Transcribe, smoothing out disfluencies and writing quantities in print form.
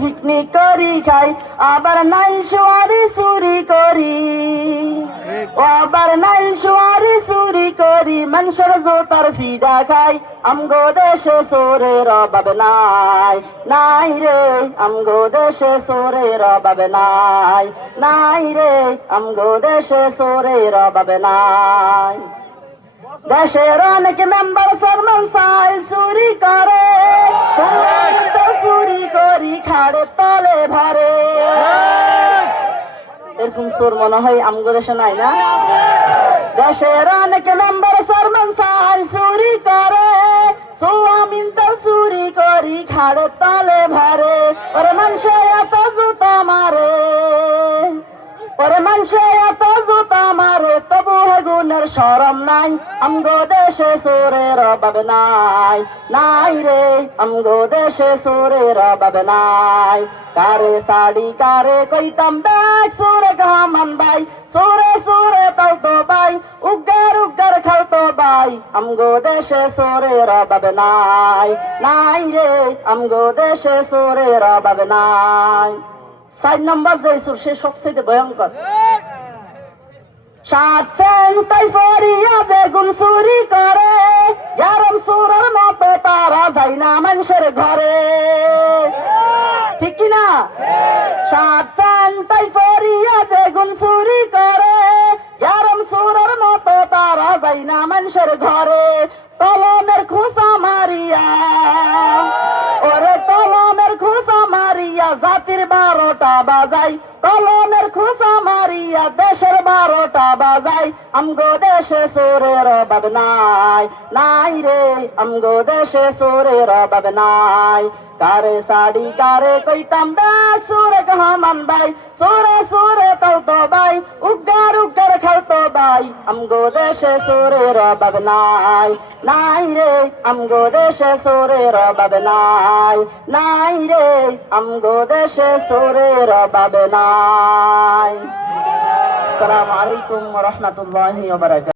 Picnic করি খাই, আবার নাই সোয়ারি চুরি করি, আবার নাই সোয়ারি চুরি করি, মানুষের জোতার ফিডা খাই। আমগো দেশে চোরের অভাব নাই, নাই রে আমগো দেশে চোরের অভাব নাই, নাই রে আমগো দেশে চোরের অভাব নাই। দেশের অনেক মেম্বার চেয়ারম্যান চাইল চুরি করে, চুরি করি খাড়ে তলে ভরে। এরকম চোর মনে হয় আমগো দেশে নাই না? দেশের অনেক মেম্বার চেয়ারম্যান চাইল চুরি করে, সোয়ামিন তেল চুরি করি খাড়ে তলে ভরে। ওরে মানুষে এত জুতা মারে, ওরে মানুষে এত জুতা মারে, তবু হেগুনের শরম নাই। আমগো দেশে চোরের অভাব নাই, নাই রে আমগো দেশে চোরের অভাব নাই। কারে সাড়ি কারে কইতাম ব্যাগ চোরে গামান ভাই, চোরে চোরে তালতো ভাই, উগার উগার খালতো ভাই। আমগো দেশে চোরের অভাব নাই, নাই রে আমগো দেশে চোরের অভাব নাই। 4 নম্বর যে চোর সে সবচেয়ে ভয়ঙ্কর। শার্ট প্যান্ট তাই ফরিয়া বেগুন চুরি করে, গরম চোরের মতো তারা যায় না মানুষের ঘরে, ঠিক কিনা? শার্ট প্যান্ট তাই ফরিয়া বেগুন চুরি করে, গরম চোরের মতো তারা যায় না মানুষের ঘরে। কলমের খুঁচা মারিয়া, ওরে কলমের খুঁচা মারিয়া জাতির 12টা বাজাই, কলমের খুঁচা মারিয়া দেশের 12টা বাজাই। আমগো দেশে চোরের অভাব নাই, নাই রে আমগো দেশে চোরের অভাব নাই। কারে সাড়ি কারে কইতাম ব্যাগ চোরে গামান ভাই, চোরে চোরে তালতো ভাই, উগার উগার খালতো ভাই। আমগো দেশে চোরের অভাব নাই, নাই রে আমগো দেশে চোরের অভাব নাই, নাই রে আমগো দেশে চোরের অভাব নাই। আসসালামু আলাইকুম ওয়া রাহমাতুল্লাহি ওয়া বারাকাতুহু।